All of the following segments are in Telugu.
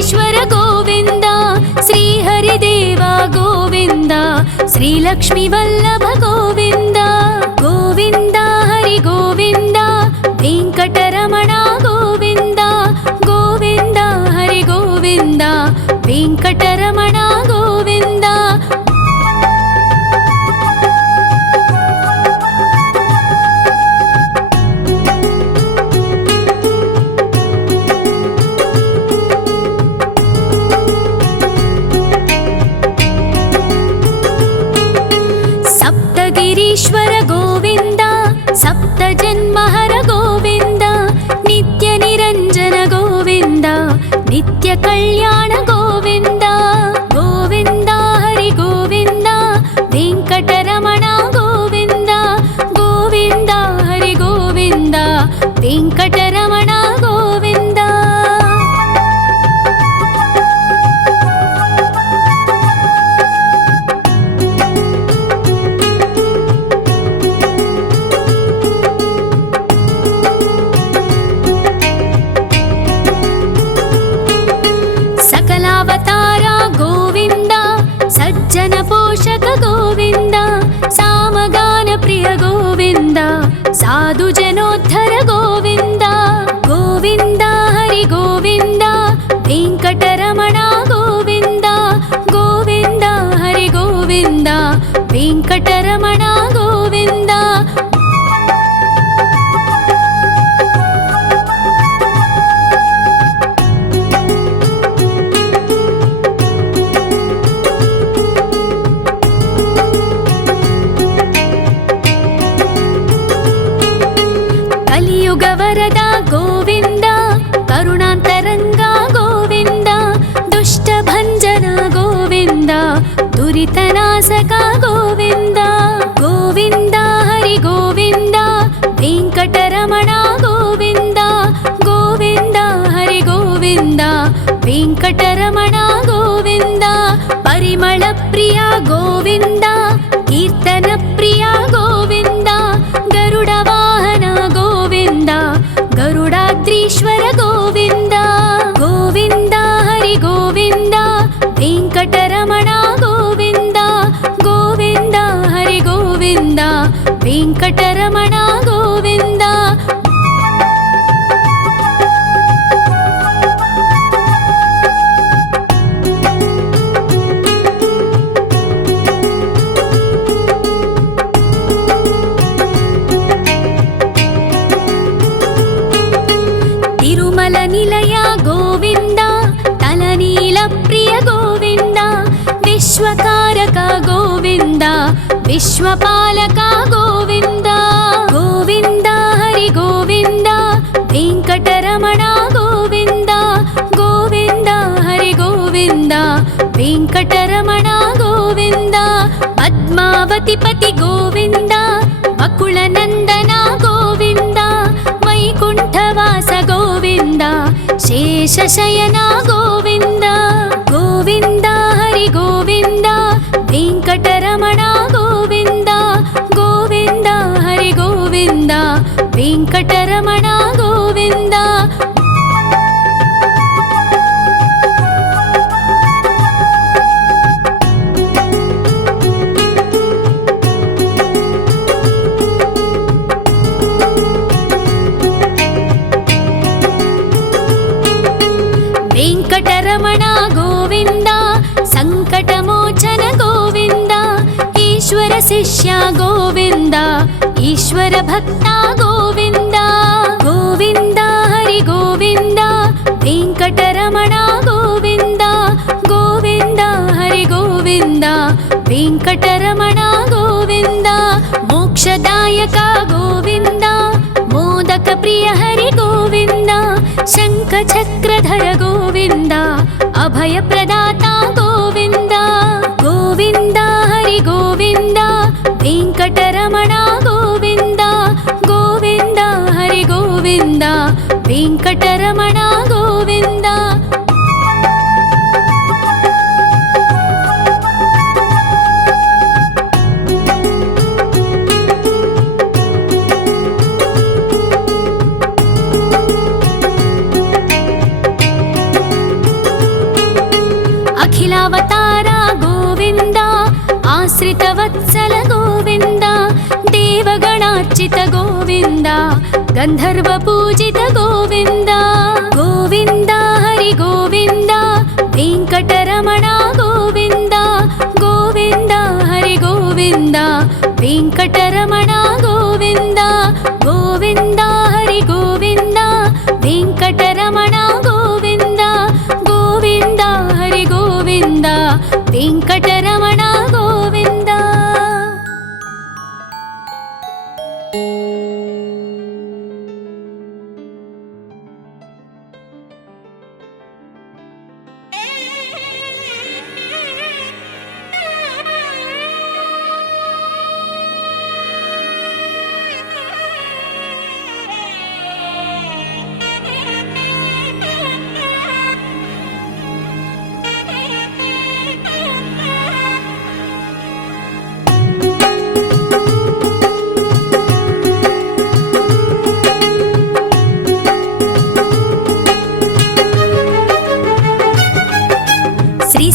వెంకటేశ్వర గోవింద, శ్రీహరిదేవ గోవింద, శ్రీలక్ష్మీ వల్లభ గోవింద. గోవింద హరి గోవింద, వెంకటరమణ గోవింద. గోవింద హరి గోవింద, వెంకటరమణ గోవింద. సప్తగిరీశ్వర గోవింద, సప్త జన్మహర గోవింద, నిత్య నిరంజన గోవింద, నిత్య కళ్యాణ గోవింద. గోవింద హరి గోవింద, వెంకటరమణ గోవింద. గోవింద హరి గోవింద, వెంకటరమణ గోవింద. సకలావతార గోవింద, సజ్జన పోషక గోవింద, సామగాన ప్రియ గోవింద, సాధు జనోద్ధర గోవింద. గోవింద హరి గోవింద, వెంకటరమణ గోవింద. గోవింద హరి గోవింద, వెంకటరమణ గోవింద. కలియుగ వరద గోవింద, కరుణాంతరంగ గోవింద, దుష్ట భంజన గోవింద, దురితనాశక గోవింద. గోవింద హరి గోవింద, వెంకటరమణ గోవింద. గోవింద హరి గోవింద, వెంకటరమణ గోవింద. పరిమళ ప్రియ గోవింద, కీర్తన ప్రియ గోవింద, గరుడ వాహన గోవింద, గరుడాద్రీశ్వర గోవింద. గోవింద హరి గోవింద, వెంకటరమణ గోవింద. గోవింద హరి గోవింద, వెంకటరమణ గోవింద. తిరుమల నిలయ గోవింద, తలనీల ప్రియ గోవింద, విశ్వకారక గోవింద, విశ్వపాలక గోవింద. గోవింద హరి గోవింద, వెంకటరమణ గోవింద. గోవింద హరి గోవింద, వెంకటరమణ గోవింద. పద్మావతి పతి గోవింద, అకుల నందన గోవింద, వైకుంఠవాస గోవింద, శేషశయన గోవింద. గోవింద హరి గోవింద, వెంకటరమణ గోవింద. గోవింద హరి గోవింద, వెంకటరమణ గోవింద. వెంకటరమణ గోవింద, సంకటమోచన గోవింద, ఈశ్వర శిష్య గోవింద, ఈశ్వర భక్త గోవింద. గోవింద హరి గోవింద, వెంకటరమణ గోవింద. గోవింద హరి గోవింద, వెంకటరమణ గోవింద. మోక్షదాయక గోవింద, మోదక ప్రియ హరి గోవింద, శంఖ చక్రధర గోవింద, అభయ ప్రదాత గోవింద. గోవింద హరి గోవింద, వెంకటరమణ గోవింద. గోవింద హరి గోవింద, వెంకటరమణ గోవింద. आश्रितवत्सल गोविन्द देवगणार्चित गोविन्द गन्धर्वपूजित गोविन्द गोविन्द हरि गोविन्द वेङ्कटरमण गोविन्द गोविन्द हरि गोविन्द वेङ्कटरमण गोविन्द गोविन्द हरि गोविन्द वेङ्कटरमण गोविन्द गोविन्द हरि गोविन्द वेङ्कटरमण गोविन्द।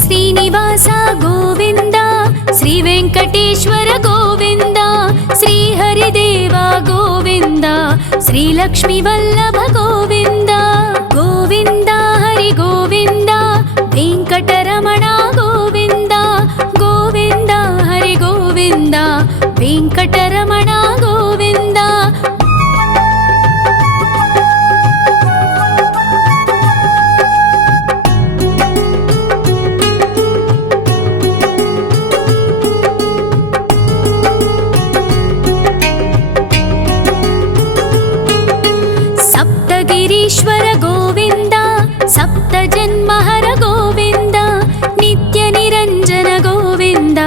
श्रीनिवास गोविन्द श्री वेङ्कटेश्वर गोविन्द श्री हरिदेव गोविन्द श्री लक्ष्मीवल्लभ गोविन्द गोविन्द हरि गोविन्द वेङ्कटरमण गोविन्द गोविन्द हरि गोविन्द वेङ्कटरमण गोविन्द। गिरीश्वर गोविन्द सप्तजन्महर गोविन्द नित्यनिरञ्जन गोविन्द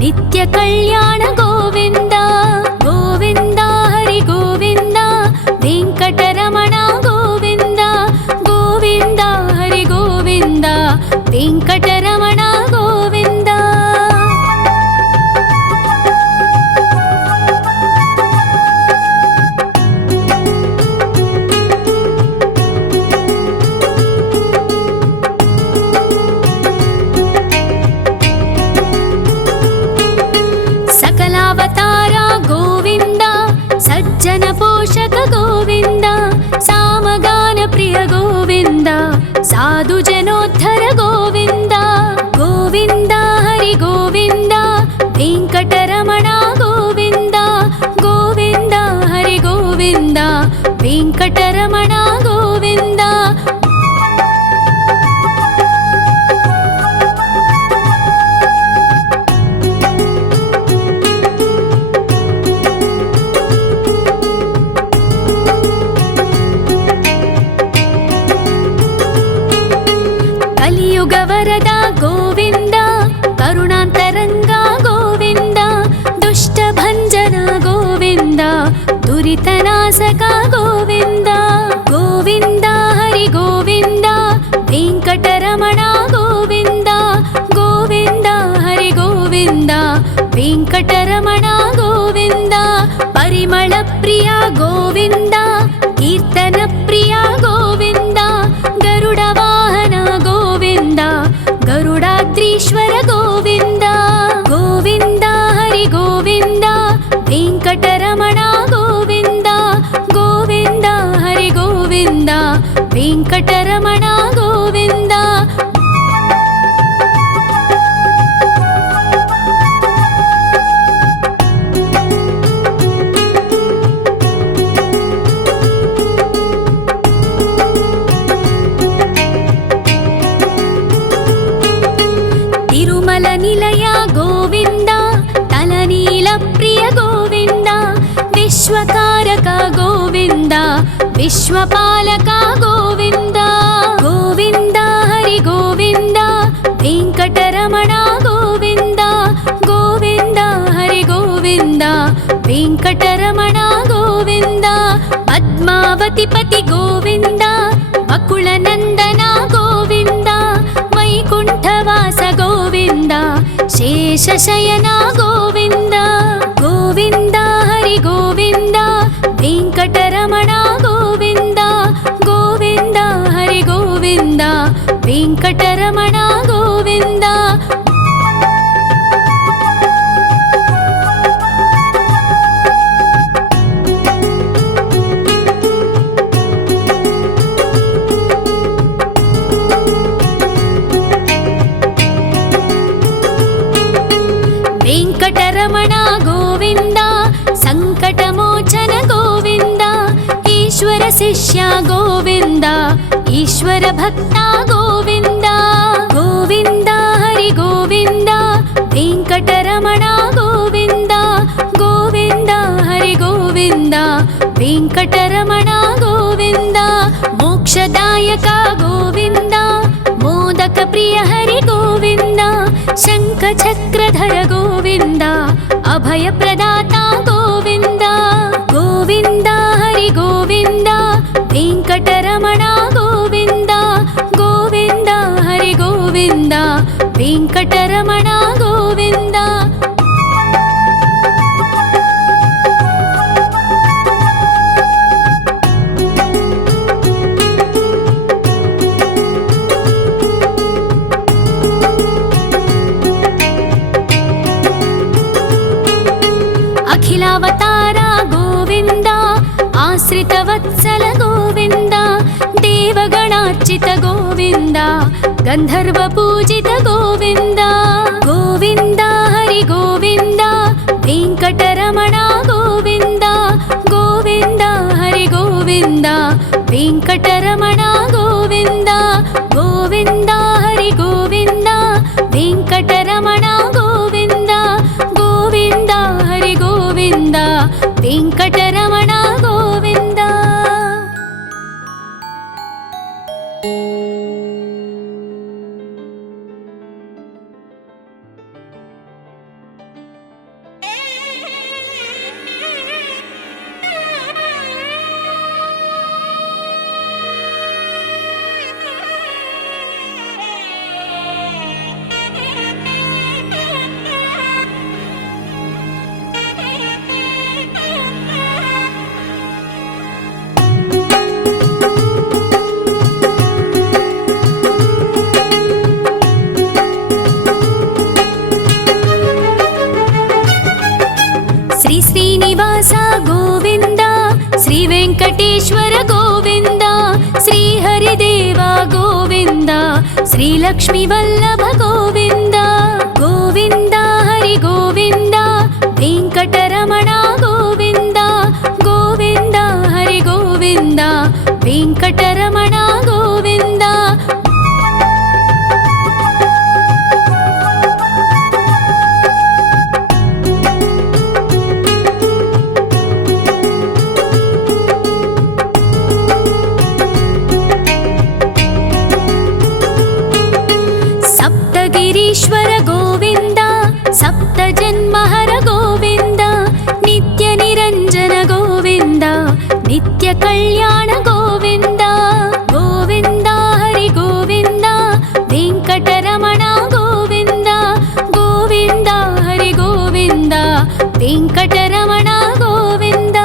नित्यकल्याण गोविन्द गोविन्द हरि गोविन्द वेङ्कटरमण गोविन्द गोविन्द हरि गोविन्द वेङ्कटरमण गोविन्द। सकलावतार गोविन्द सज्जन पोषक गोविन्द सामगान प्रिय गोविन्द साधु जनोद्धर गोविन्द गोविन्द हरि गोविन्द वेङ्कटरमण गोविन्द गोविन्द हरि गोविन्द वेङ्कटरमण गोविन्द। कलियुग वरद गोविन्द करुणान्तरङ्ग गोविन्द दुष्टभञ्जन गोविन्द दुरितनाशक गोविन्द गोविन्द हरि गोविन्द वेङ्कटरमण गोविन्द गोविन्द हरि गोविन्द वेङ्कटरमण गोविन्द। परिमल प्रिय गोविन्द कीर्तन प्रिय गोविन्द गरुड वाहन गोविन्द गरुडाद्रीश्वर गोविन्द गोविन्द हरि गोविन्द वेङ्कटरमण गोविन्द गोविन्द हरि गोविन्द वेङ्कटरमण गोविन्द। तिरुमल निलय गोविन्द तलनील प्रिय गोविन्द विश्वकारक गोविन्द विश्वपालक गोविन्द गोविन्द हरि गोविन्द वेङ्कटरमण गोविन्द गोविन्द हरि गोविन्द वेङ्कटरमण गोविन्द। पद्मावति पति गोविन्द बकुलनन्दन गोविन्द वैकुण्ठवास गोविन्द शेषशयन गोविन्द गोविन्द हरि गोविन्द वेङ्कटरमण गोविन्द गोविन्द हरि गोविन्द वेङ्कटरमण गोविन्द। వెంకటరమణ గోవింద సంకటమోచన గోవింద ఈశ్వర శిష్య గోవింద ఈశ్వర భక్త గోవింద గోవింద హరి గోవింద వెంకటరమణ గోవింద గోవింద హరి గోవింద వెంకటరమణ గోవింద మోక్షదాయక గోవింద మోదక ప్రియ హరి గోవింద శంఖ చక్రధర గోవింద అభయ ప్రదాత గోవింద గోవింద హరి గోవింద వెంకటరమణ గోవింద గోవింద హరి గోవింద వెంకటరమణ గోవింద అఖిలావతార గోవింద ఆశ్రిత వత్సల గోవింద దేవగణార్చిత గోవింద గంధర్వ పూజిత గోవింద గోవింద హరి గోవింద వెంకటరమణ గోవింద గోవింద హరి గోవింద వెంకటరమణ గోవింద గోవింద హరి గోవింద వెంకటరమణ గోవింద గోవింద హరి గోవింద వెంకటరమణ గోవింద శ్రీ శ్రీనివాస గోవింద శ్రీ వెంకటేశ్వర గోవింద శ్రీ హరిదేవ గోవింద శ్రీ లక్ష్మీ వల్లభ గోవింద గోవింద హరి గోవింద వెంకటరమణ గోవింద గోవింద హరి గోవింద వెంకటరమణ గోవింద సప్తగిరీశ్వర గోవింద సప్త జన్మహర గోవింద నిత్య నిరంజన గోవింద నిత్య కళ్యాణ గోవింద గోవింద హరి గోవింద వెంకటరమణ గోవింద గోవింద హరి గోవింద వెంకటరమణ గోవింద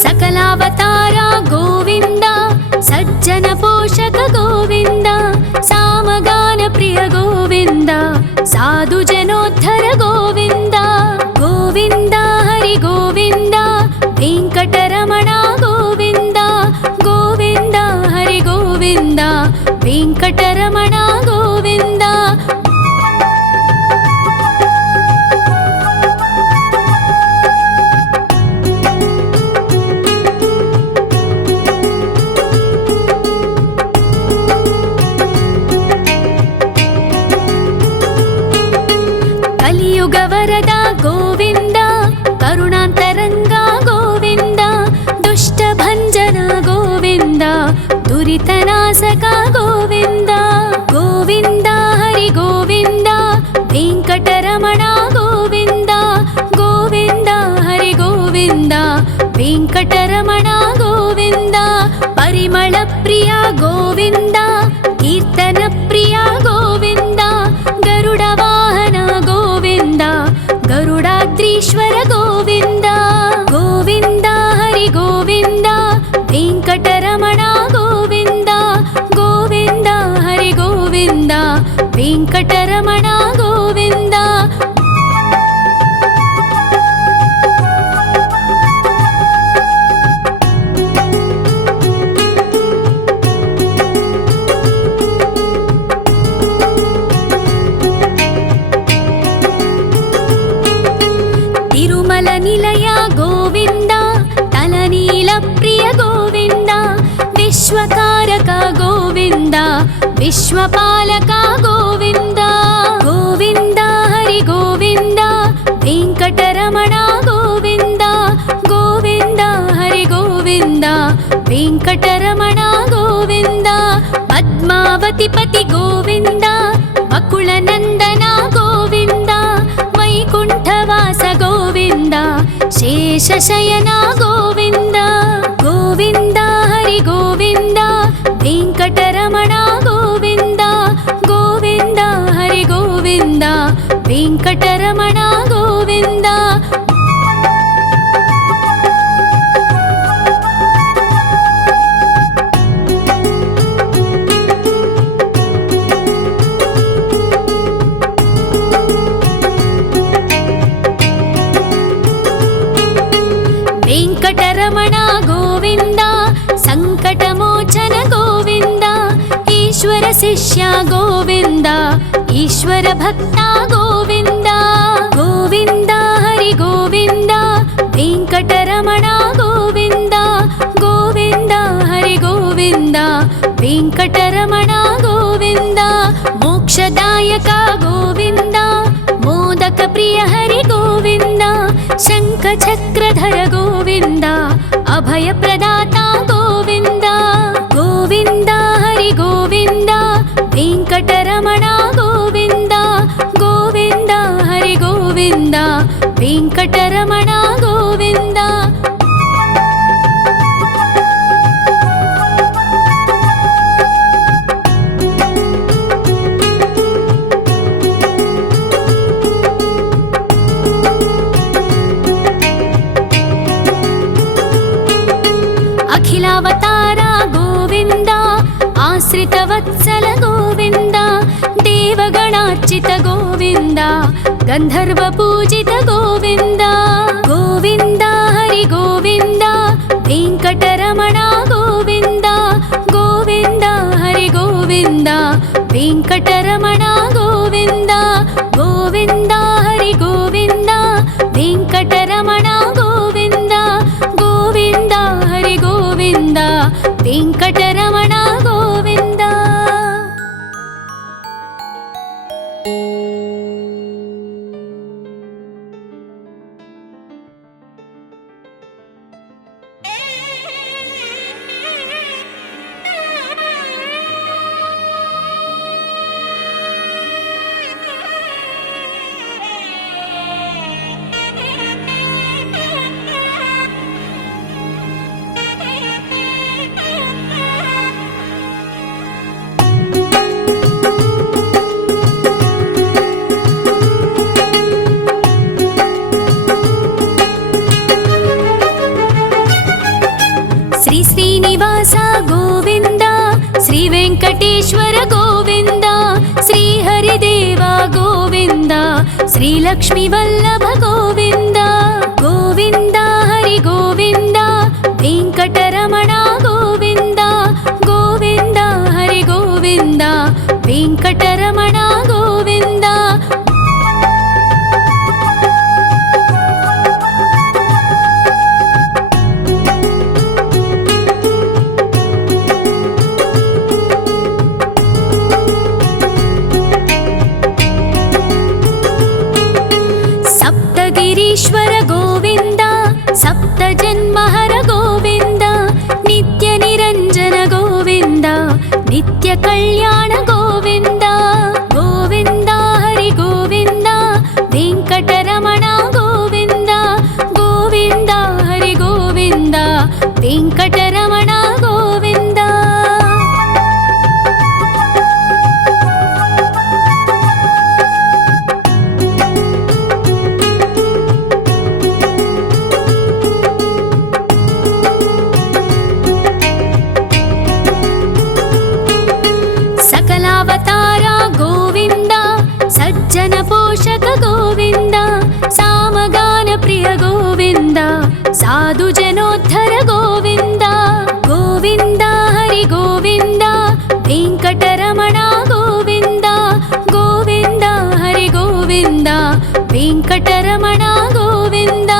సకలావతార గోవింద సజ్జన పోషక గోవింద సామగాన ప్రియ గోవింద సాధు జనోద్ధర గోవింద గోవింద హరి గోవింద వెంకటరమణ గోవింద గోవింద హరి గోవింద వెంకటరమణ గోవింద కలియుగ వరద గోవింద కరుణాంతరంగ గోవింద దుష్ట భంజన గోవింద దురితనాశక గోవింద గోవింద హరి గోవింద వెంకటరమణ గోవింద గోవింద హరి గోవింద వెంకటరమణ గోవింద పరిమళ ప్రియ గోవింద కీర్తన ప్రియ గోవింద గరుడ వాహన గోవింద గరుడాద్రీశ్వర గోవింద గోవింద హరి గోవింద వెంకటరమణ గోవింద గోవింద హరి గోవింద వెంకటరమణ గోవింద विश्वकारक गोविन्द विश्वपालक गोविन्द गोविन्द हरि गोविन्द वेङ्कटरमण गोविन्द गोविन्द हरि गोविन्द वेङ्कटरमण गोविन्द पद्मावतिपति गोविन्द बकुलनन्दन गोविन्द वैकुण्ठवास गोविन्द शेषशयन गोविन्द गोविन्द हरि गोविन्द वेङ्कटरमण गोविन्द गोविन्द हरि गोविन्द वेङ्कटरमण गोविन्द वेङ्कटरमण गोविन्द सङ्कटमोचन गोविन्द ईश्वर शिष्य गोविन्द ईश्वर भक्त गोविन्द गोविन्द हरि गोविन्द वेङ्कटरमण गोविन्द गोविन्द हरि गोविन्द वेङ्कटरमण गोविन्द मोक्षदायक गोविन्द मोदक प्रिय हरि गोविन्द शङ्खचक्रधर गोविन्द अभयप्रदाता गोविन्द गोविन्द हरि गोविन्द वेङ्कटरमण गोविन्द गोविन्द हरि गोविन्द वेङ्कटरमण गोविन्द अखिलावतार गोविन्द आश्रितवत्सल गोविन्द देवगणार्चित गोविन्द गन्धर्वपूजित गोविन्द गोविन्द हरि गोविन्द वेङ्कटरमण गोविन्द गोविन्द हरि गोविन्द वेङ्कटरमण गोविन्द गोविन्द हरि गोविन्द वेङ्कटरमण गोविन्द गोविन्द हरि गोविन्द वेङ्कटरमण गोविन्द श्रीनिवास गोविन्द श्रीवेङ्कटेश्वर गोविन्द श्रीहरिदेव गोविन्द श्रीलक्ष्मीवल्लभ गोविन्द गोविन्द हरि गोविन्द वेङ्कटरमण गोविन्द गोविन्द हरि गोविन्द वेङ्कटरमण गोविन्द ईश्वर गोविन्द सप्तजन्महर गोविन्द नित्यनिरञ्जन गोविन्द नित्यकल्याण गोविन्द गोविन्द हरि गोविन्द वेङ्कटरमण गोविन्द गोविन्द हरि गोविन्द वेङ्कटरमण गोविन्द सज्जनपोषक गोविन्द सामगानप्रिय गोविन्द साधुजनोद्धर गोविन्द गोविन्द हरि गोविन्द वेङ्कटरमण गोविन्द गोविन्द हरि गोविन्द वेङ्कटरमण गोविन्द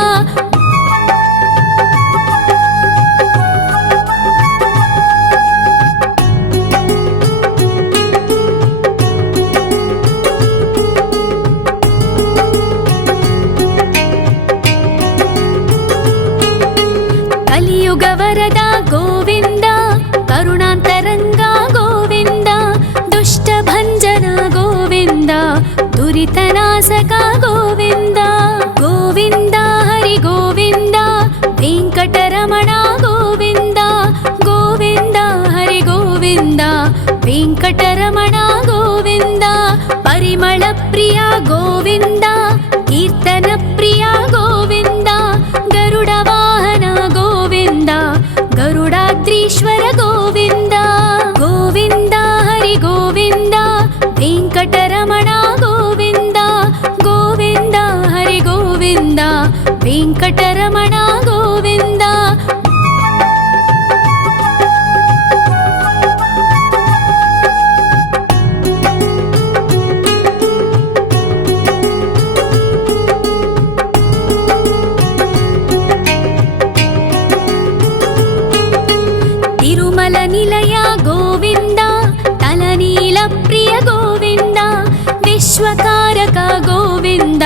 विश्वकारक गोविन्द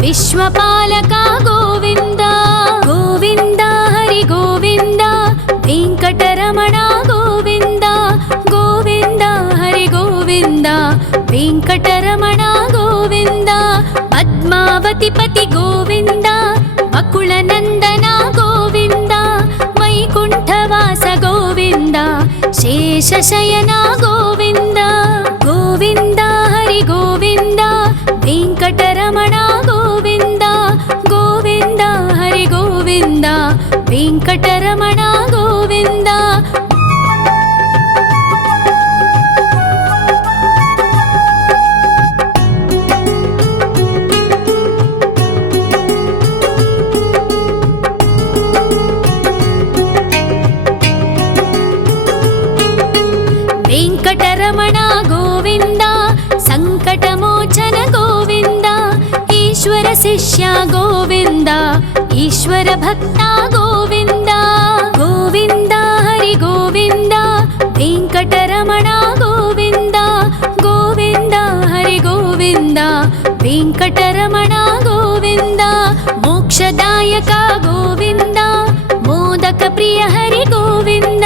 विश्वपालक गोविन्द गोविन्द हरि गोविन्द वेङ्कटरमण गोविन्द गोविन्द हरि गोविन्द वेङ्कटरमण गोविन्द पद्मावतिपति गोविन्द वकुलनन्दन गोविन्द वैकुण्ठवास गोविन्द शेषशयन गोविन्द गोविन्द हरि गोविन्द वेङ्कटरमण गोविन्द गोविन्द हरि गोविन्द वेङ्कटरमण गोविन्द वेङ्कटरमण गोविन्द सङ्कटमोचन गोविन्द ईश्वर शिष्य गोविन्द ईश्वर भक्त गोविन्द गोविन्द हरि गोविन्द वेङ्कटरमण गोविन्द गोविन्द हरि गोविन्द वेङ्कटरमण गोविन्द मोक्षदायक गोविन्द मोदक प्रिय हरि गोविन्द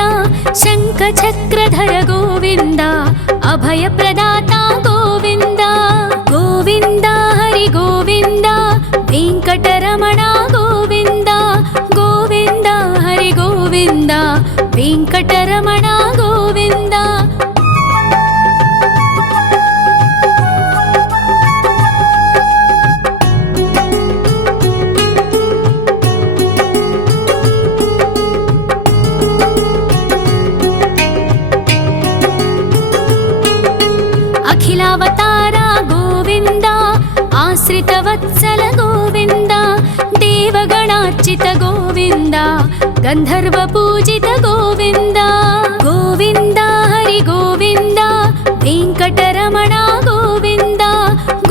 शङ्खचक्रधर गोविन्द अभयप्रदाता गोविन्द गोविन्द हरि गोविन्द वेङ्कटरमण गोविन्द गोविन्द हरि गोविन्द वेङ्कटरमण गोविन्द अखिलावतार गोविन्द आश्रितवत्सल गोविन्द देवगणार्चित गोविन्द गन्धर्वपूजित गोविन्द गोविन्द हरि गोविन्द वेङ्कटरमण गोविन्द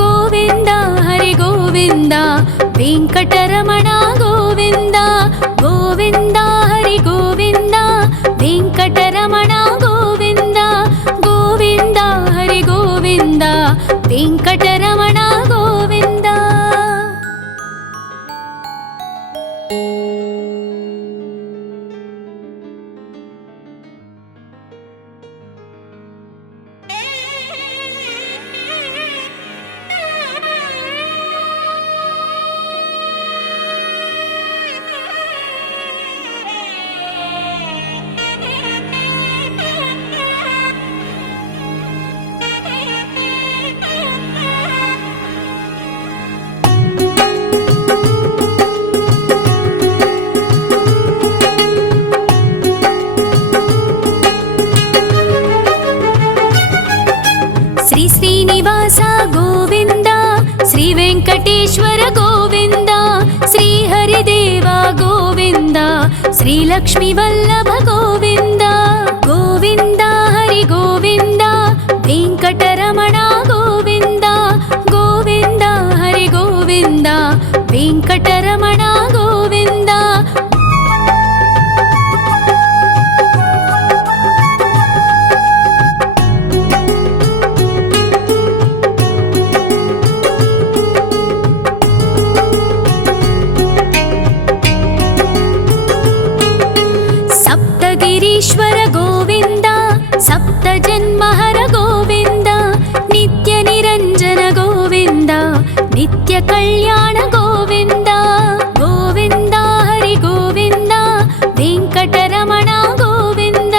गोविन्द हरि गोविन्द वेङ्कटरमण गोविन्द गोविन्द हरि गोविन्द वेङ्कटरमण गोविन्द गोविन्द हरि गोविन्द वेङ्कटरमण गोविन्द श्री श्रीनिवास गोविन्द श्री वेङ्कटेश्वर गोविन्द श्री हरिदेव गोविन्द श्री लक्ष्मीवल्लभ गोविन्द गोविन्द हरि गोविन्द वेङ्कटरमण गोविन्द गोविन्द हरि गोविन्द वेङ्कटरमण गोविन्द सप्तगिरीश्वर गोविन्द सप्तजन्महर गोविन्द नित्यनिरञ्जन गोविन्द नित्यकल्याण गोविन्द गोविन्द हरि गोविन्द वेङ्कटरमण गोविन्द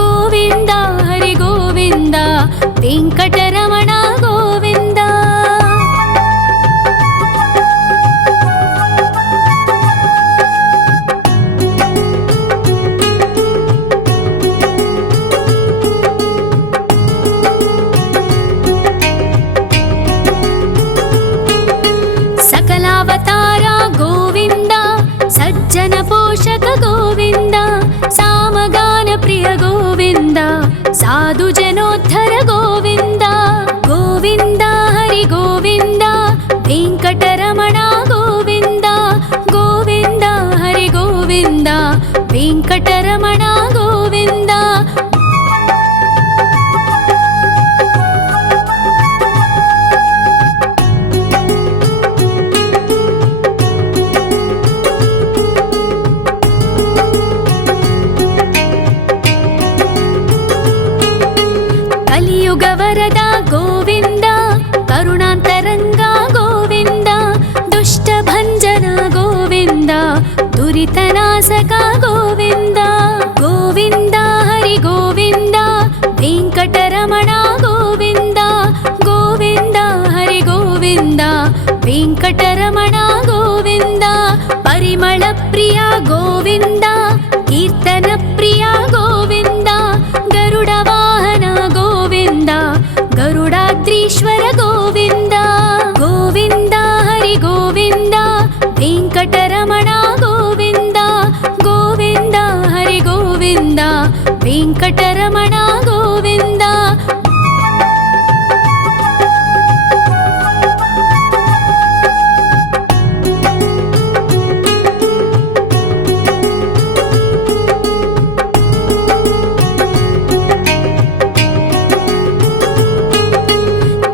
गोविन्द हरि गोविन्द वेङ्कटरमण गोविन्द सकला ವೆಂಕಟರಮಣ ಗೋವಿಂದ. ಪರಿಮಳ ಪ್ರಿಯ ಗೋವಿಂದ, ಕೀರ್ತನ ಪ್ರಿಯ ಗೋವಿಂದ. ಗರುಡ ವಾಹನ ಗೋವಿಂದ, ಗರುಡಾದ್ರೀಶ್ವರ ಗೋವಿಂದ. ಗೋವಿಂದ ಹರಿ ಗೋವಿಂದ, ವೆಂಕಟರಮಣ ಗೋವಿಂದ. ಗೋವಿಂದ ಹರಿ ಗೋವಿಂದ, ವೆಂಕಟರಮಣ ಗೋವಿಂದ.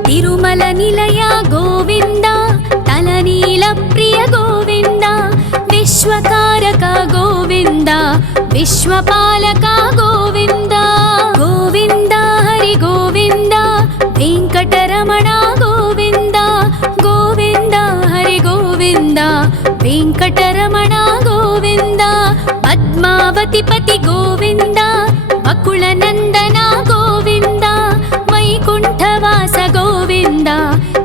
ತಿರುಮಲ ನಿಲಯ ಗೋವಿಂದ, ತಲನೀಲ ಪ್ರಿಯ ಗೋವಿಂದ. ವಿಶ್ವಕಾರಕ ಗೋವಿಂದ, ವಿಶ್ವಪಾಲಕ ಗೋವಿಂದ. ಗೋವಿಂದ ಹರಿ ಗೋವಿಂದ, ವೆಂಕಟರಮಣ ಗೋವಿಂದ. ಗೋವಿಂದ ಹರಿ ಗೋವಿಂದ, ವೆಂಕಟರಮಣ ಗೋವಿಂದ. ಪದ್ಮಾವತಿ ಪತಿ ಗೋವಿಂದ, ಅಕುಳ ನಂದನ ಗೋವಿಂದ. ವೈಕುಂಠವಾಸ ಗೋವಿಂದ,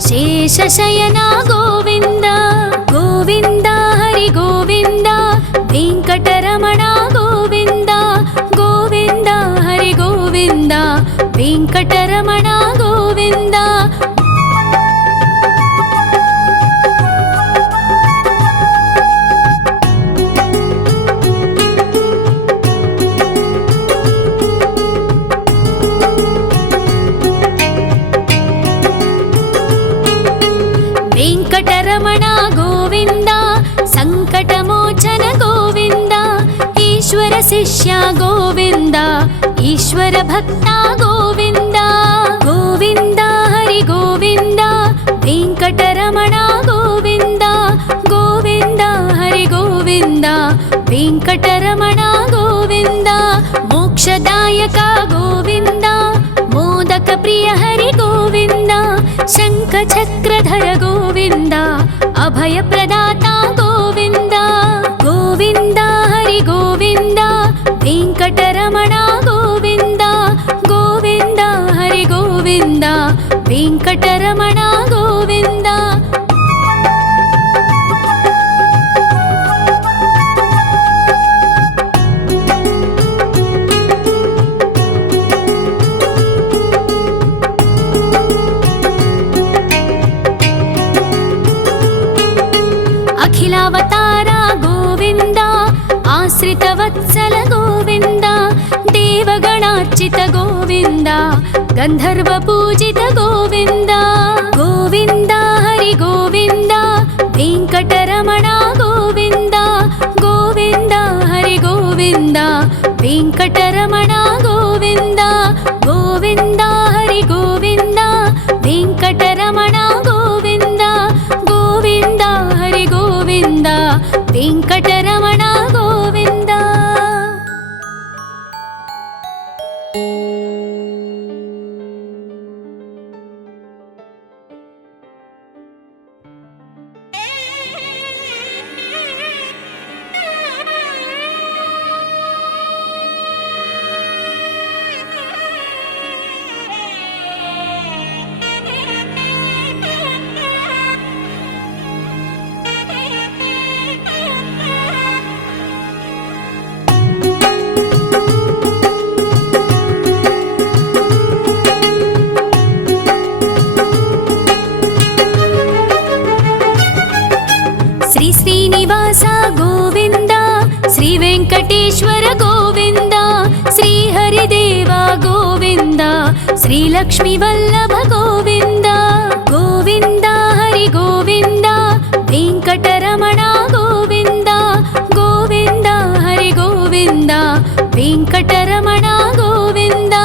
ಶೇಷಶಯನ ಗೋವಿಂದ. ಗೋವಿಂದ ಹರಿ ಗೋವಿಂದ, ವೆಂಕಟರಮಣ ಗೋವಿಂದ. ಗೋವಿಂದ ಹರಿ ಗೋವಿಂದ, ವೆಂಕಟರಮಣ ಗೋವಿಂದ. ವೆಂಕಟರಮಣ ಗೋವಿಂದ, ಸಂಕಟಮೋಚನ ಗೋವಿಂದ. ಈಶ್ವರ ಶಿಷ್ಯ ಗೋವಿಂದ, ಈಶ್ವರ ಭಕ್ತ ಗೋವಿಂದ. ಗೋವಿಂದ ಹರಿ ಗೋವಿಂದ, ವೆಂಕಟರಮಣ ಗೋವಿಂದ. ಗೋವಿಂದ ಹರಿ ಗೋವಿಂದ, ವೆಂಕಟರಮಣ ಗೋವಿಂದ. ಮೋಕ್ಷದಾಯಕ ಗೋವಿಂದ, ಮೋದಕ ಪ್ರಿಯ ಹರಿ ಗೋವಿಂದ. ಶಂಖ ಚಕ್ರಧರ ಗೋವಿಂದ, ಅಭಯ ಪ್ರದಾತ ಗೋವಿಂದ. ಗೋವಿಂದ ಹರಿ ಗೋವಿಂದ, ವೆಂಕಟರಮಣ ಗೋವಿಂದ. ಗೋವಿಂದ ಹರಿ ಗೋವಿಂದ, ವೆಂಕಟರಮಣ ಗೋವಿಂದ. ಅಖಿಲಾವತಾರ ಗೋವಿಂದ, ಆಶ್ರಿತ ವತ್ಸಲ ಗೋವಿಂದ. ದೇವಗಣಾರ್ಚಿತ ಗೋವಿಂದ, ಗಂಧರ್ವ ಪೂಜಿತ ಗೋವಿಂದ. ಗೋವಿಂದ ಹರಿ ಗೋವಿಂದ, ವೆಂಕಟರಮಣ ಗೋವಿಂದ. ಗೋವಿಂದ ಹರಿ ಗೋವಿಂದ, ವೆಂಕಟರಮಣ ಗೋವಿಂದ. ಗೋವಿಂದ ಹರಿ ಗೋವಿಂದ, ವೆಂಕಟರಮಣ ಗೋವಿಂದ. ಗೋವಿಂದ ಹರಿ ಗೋವಿಂದ, ವೆಂಕಟರಮಣ ಗೋವಿಂದ. ಶ್ರೀ ಶ್ರೀನಿವಾಸ ಗೋವಿಂದ, ಶ್ರೀ ವೆಂಕಟೇಶ್ವರ ಗೋವಿಂದ. ಶ್ರೀ ಹರಿದೇವ ಗೋವಿಂದ, ಶ್ರೀ ಲಕ್ಷ್ಮೀ ವಲ್ಲಭ ಗೋವಿಂದ. ಗೋವಿಂದ ಹರಿ ಗೋವಿಂದ, ವೆಂಕಟರಮಣ ಗೋವಿಂದ. ಗೋವಿಂದ ಹರಿ ಗೋವಿಂದ, ವೆಂಕಟರಮಣ ಗೋವಿಂದ.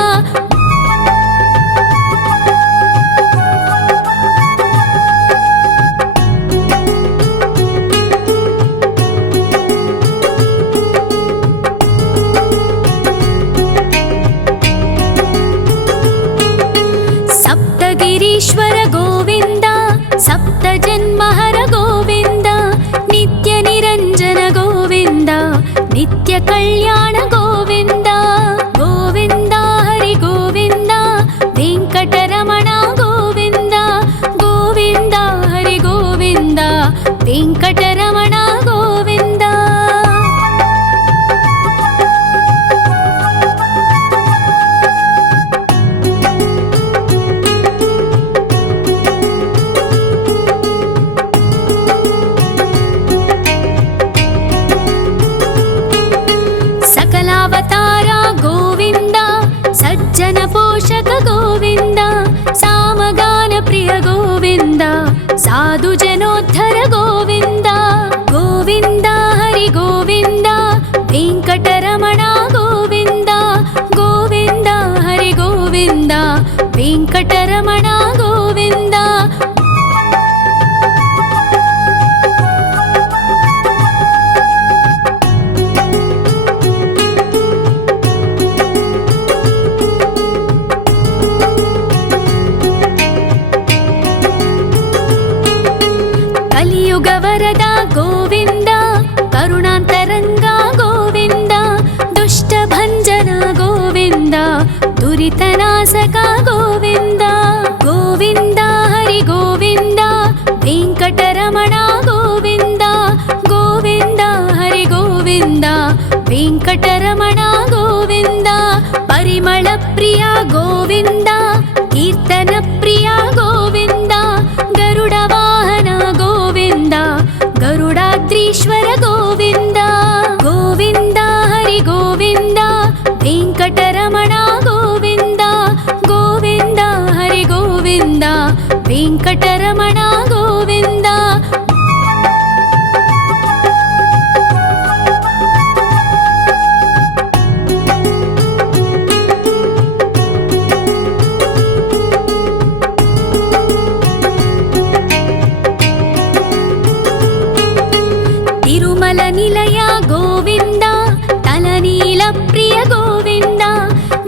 కలియుగ వరద గోవింద, కరుణాంతరంగ గోవింద, దుష్ట భంజన గోవింద, దురితనాశక గోవింద. గోవింద హరి గోవింద, వెంకటరమణ గోవింద, గోవింద హరి గోవింద, వెంకటరమణ గోవింద. పరిమళ ప్రియ గోవింద, కీర్తన ప్రియ గోవింద, గరుడ వాహన గోవింద, గరుడాద్రీశ్వర గోవింద. గోవింద హరి గోవింద, వెంకటరమణ గోవింద, గోవింద హరి గోవింద, వెంకటరమణ గోవింద. తిరుమల నిలయ గోవింద, తలనీల ప్రియ గోవింద,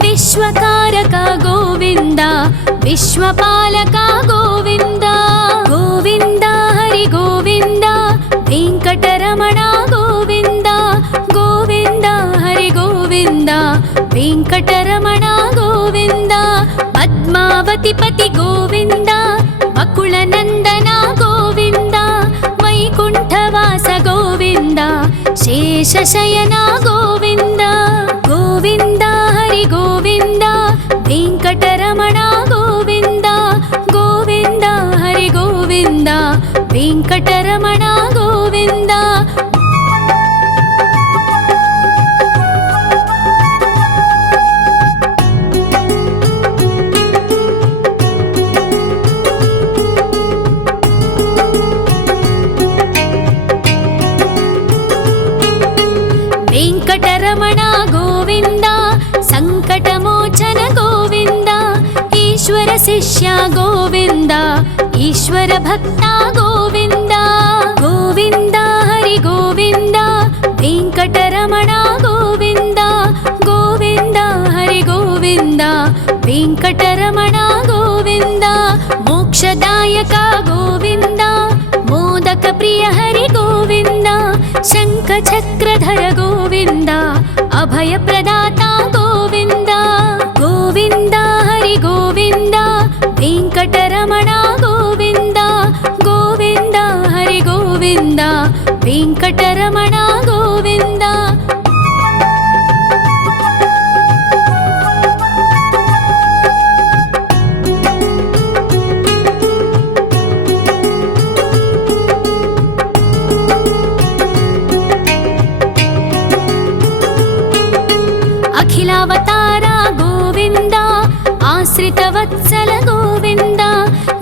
విశ్వకారక గోవింద, విశ్వపాలక గోవింద. గోవింద హరి గోవింద, వెంకటరమణ గోవింద, గోవింద హరి గోవింద, వెంకటరమణ గోవింద. పద్మావతి పతి గోవింద, వకుళ నందన గోవింద, వైకుంఠవాస గోవింద, శేషశయన గోవింద. గోవింద హరి గోవింద, వెంకటరమణ గోవింద, గోవింద హరి గోవింద, వెంకటరమణ గోవింద. వెంకటరమణ గోవింద, సంకటమోచన గోవింద, ఈశ్వర శిష్య గోవింద, ఈశ్వర భక్త గోవింద. గోవింద హరి గోవింద, వెంకటరమణ గోవింద, గోవింద హరి గోవింద, వెంకటరమణ గోవింద. మోక్షదాయక గోవింద, మోదక ప్రియ హరి గోవింద, శంఖ చక్రధర గోవింద, అభయ ప్రదాత గోవింద. గోవింద హరి గోవింద, వెంకటరమణ గోవింద, గోవింద హరి గోవింద, వెంకటరమణ గోవింద. అఖిలావతార గోవింద, ఆశ్రిత వత్సల గోవింద,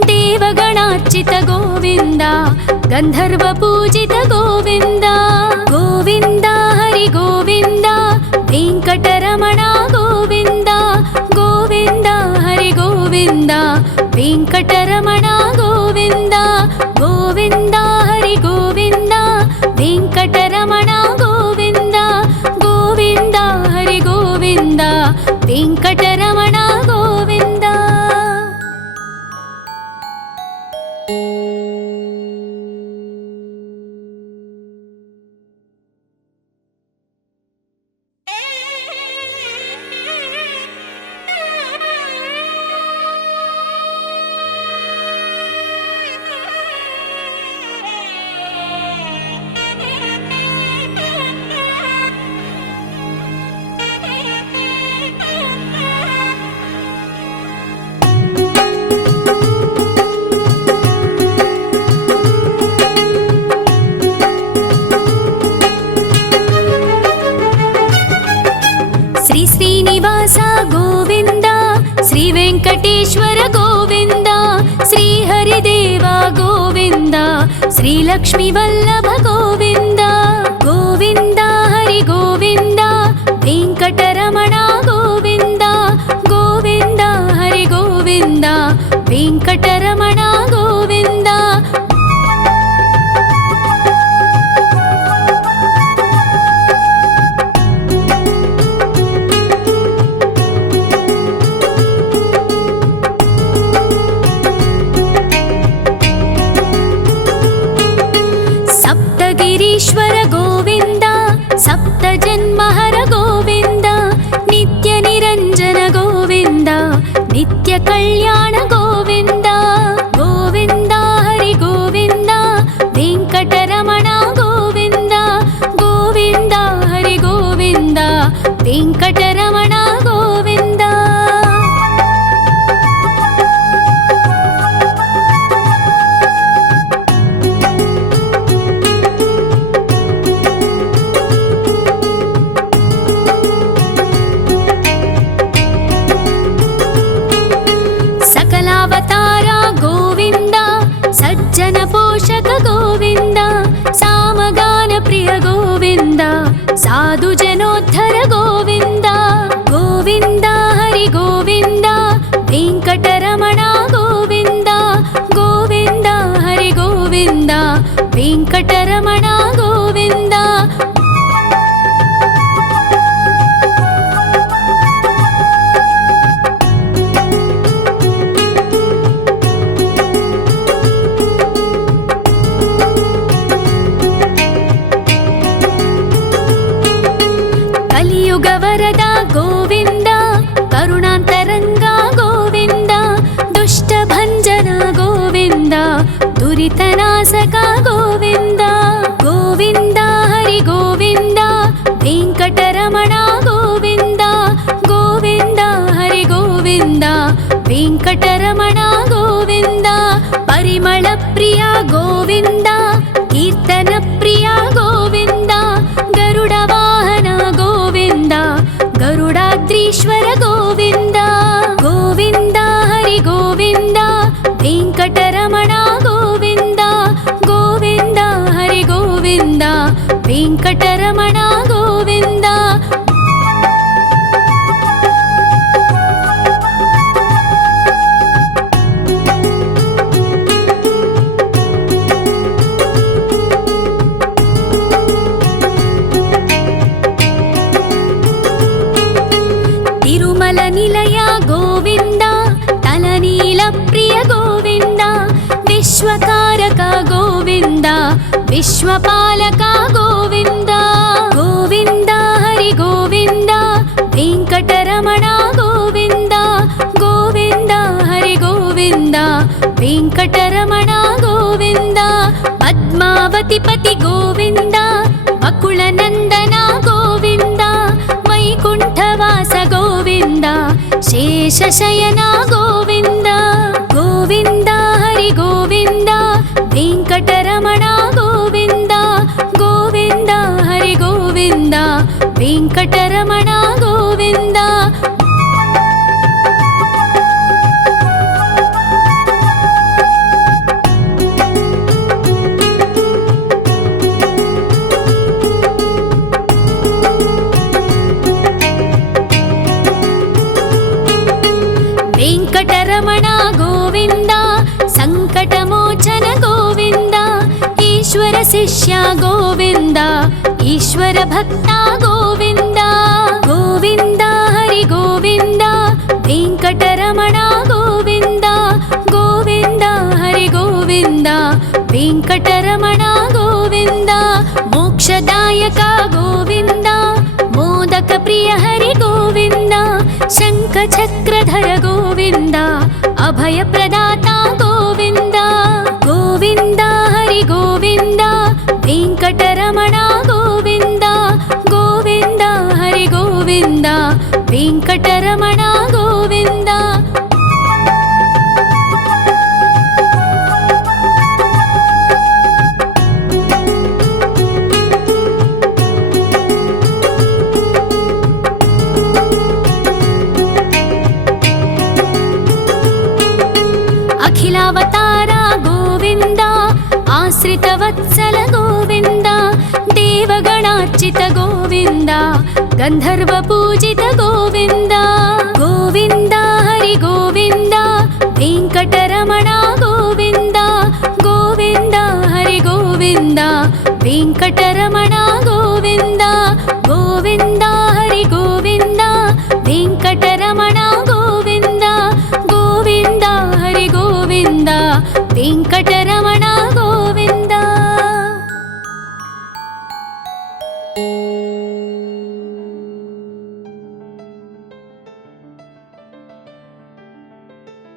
దేవగణార్చిత గోవింద, గంధర్వ పూజిత గోవింద. గోవింద హరి గోవింద, వెంకటరమణ గోవింద, గోవింద హరి గోవింద, వెంకటరమణ గోవింద. గోవింద హరి గోవింద, వెంకటరమణ గోవింద, గోవింద హరి గోవింద, వెంకటరమణ గోవింద. శ్రీనివాస గోవింద, శ్రీ వెంకటేశ్వర గోవింద, శ్రీ హరిదేవ గోవింద, శ్రీ లక్ష్మీ వల్లభ గోవింద. గోవింద హరి గోవింద, వెంకటరమణ గోవింద, గోవింద హరి గోవింద, వెంకటరమణ గోవింద. कल्याण गोविन्द गोविन्द हरि गोविन्द वेङ्कटरमण गोविन्द गोविन्द हरि गोविन्द वेङ्कटरमण गोविन्द सकलावतार गोविन्द सज्जन पोषक गोविन्द सामगान प्रिय गोविन्द साधु जनोद्धर गोविन्द गोविन्द हरि गोविन्द वेङ्कटरमण गोविन्द गोविन्द हरि गोविन्द वेङ्कटरमण गोविन्द कलियुग वरद गोविन्द करुणान्तरङ्ग गोविन्द दुष्टभञ्जन गोविन्द दुरितनाशक गोविन्द गोविन्द हरि गोविन्द वेङ्कटरमण गोविन्द गोविन्द हरि गोविन्द वेङ्कटरमण गोविन्द परिमल प्रिय गोविन्द कीर्तन प्रिय गोविन्द गरुड वाहन गोविन्द गरुडाद्रीश्वर गोविन्द गोविन्द हरि गोविन्द वेङ्कटरमण गोविन्द गोविन्द हरि गोविन्द वेङ्कटरमण गोविन्द तिरुमल निलय गोविन्द तलनील प्रिय गोविन्द विश्वकारक गोविन्द विश्वपालक गोविन्द गोविन्द हरि गोविन्द वेङ्कटरमण गोविन्द गोविन्द हरि गोविन्द वेङ्कटरमण गोविन्द पद्मावति पति गोविन्द बकुलनन्दन गोविन्द वैकुण्ठवास गोविन्द शेषशयन गोविन्द गोविन्द हरि गोविन्द वेङ्कटरमण गोविन्द गोविन्द हरि गोविन्द वेङ्कटरमण गोविन्द वेङ्कटरमण गोविन्द सङ्कटमोचन गोविन्द ईश्वर शिष्य गोविन्द ईश्वर भक्त गोविन्द गोविन्द हरि गोविन्द वेङ्कटरमण गोविन्द गोविन्द हरि गोविन्द वेङ्कटरमण गोविन्द मोक्षदायक गोविन्द मोदक प्रिय हरि गोविन्द शङ्खचक्रधर गोविन्द अभय प्रदाता गोविन्द गोविन्द हरि गोविन्द वेङ्कटरमण गोविन्द गोविन्द हरि गोविन्द वेङ्कटरमण गोविन्द अखिलावतार गोविन्द आश्रितवत्सल गोविन्द देवगणार्चित गोविन्द गन्धर्व पूजित गोविन्द गोविन्द हरि गोविन्द वेङ्कटरमण गोविन्द गोविन्द हरि गोविन्द वेङ्कटरमण गोविन्द गोविन्द हरि गोविन्द वेङ्कटरमण गोविन्द गोविन्द हरि गोविन्द वेङ्कटरमण